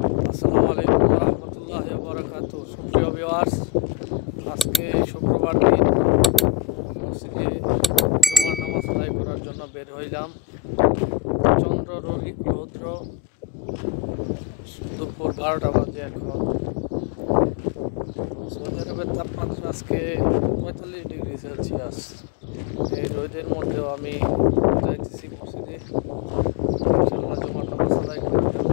আসসালামু আলাইকুম রহমতুল্লাহি ওয়া বারাকাতুহু। সুপ্রিয় ভিউয়ার্স, আজকে শুক্রবার দিন মসজিদে জুমার নামাজ আদায় করার জন্য বের হইলাম। চন্দ্র রৌদ্র, দুপুর 12টা বাজে এখন। সৌদি আরবের তাপমাত্রা আজকে 45 ডিগ্রি সেলসিয়াস। এই রোদের মধ্যেও আমি যাইতেছি মসজিদে ইনশাআল্লাহ জুমার নামাজ আদায় করার জন্য।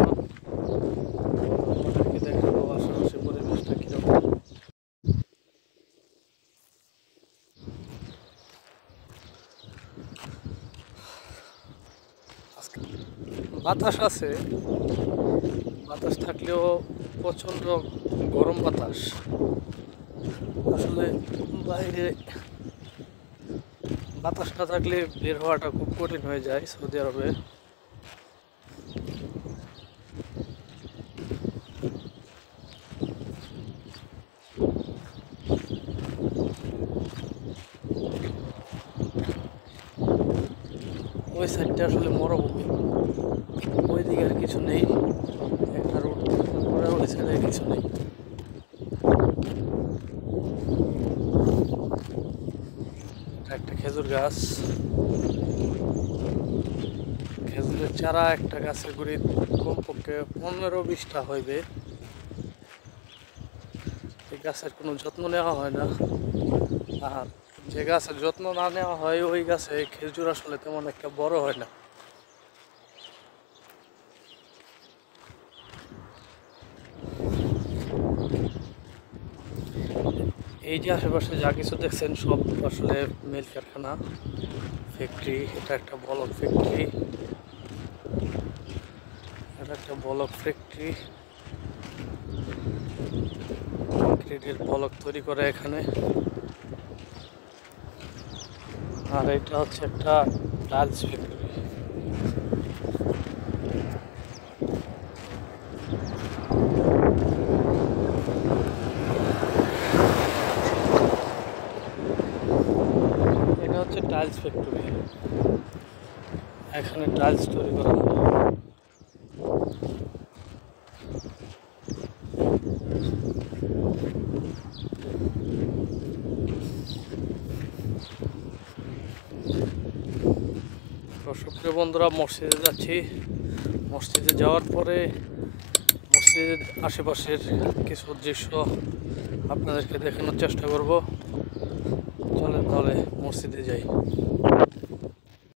আপনাদেরকে দেখাবো আশেপাশে পরিবেশটা কীরকম। আজকে বাতাস আছে, বাতাস থাকলেও প্রচণ্ড গরম বাতাস। আসলে বাইরে বাতাস না থাকলে বের হওয়াটা খুব কঠিন হয়ে যায় সৌদি আরবে। ওই সাইডটা আসলে মরুভূমি, ওই দিকে আর কিছু নেই। একটা রোড পরে ওই সাইডে কিছু নেই। একটা খেজুর গাছ, খেজুরের চারা একটা গাছের গুড়ি কমপক্ষে 15-20টা হইবে। এই গাছের কোনো যত্ন নেওয়া হয় না, আর যে গাছের যত্ন না নেওয়া হয় ওই গাছে খেজুর আসলে তেমন একটা বড় হয় না। এই যে আশেপাশে যা কিছু দেখছেন সব আসলে মিল কারখানা, ফ্যাক্টরি। এটা একটা বলক ফ্যাক্টরি, এটা একটা বলক ফ্যাক্টরি। কংক্রিটের বলক তৈরি করে এখানে। আর এটা হচ্ছে একটা টাইলস ফ্যাক্টরি। এটা হচ্ছে টাইলস ফ্যাক্টরি, এখানে টাইলস তৈরি করা হয়। সুপ্রিয় বন্ধুরা, মসজিদে যাচ্ছি। মসজিদে যাওয়ার পরে মসজিদের আশেপাশের কিছু দৃশ্য আপনাদেরকে দেখানোর চেষ্টা করব। চলেন তাহলে মসজিদে যাই।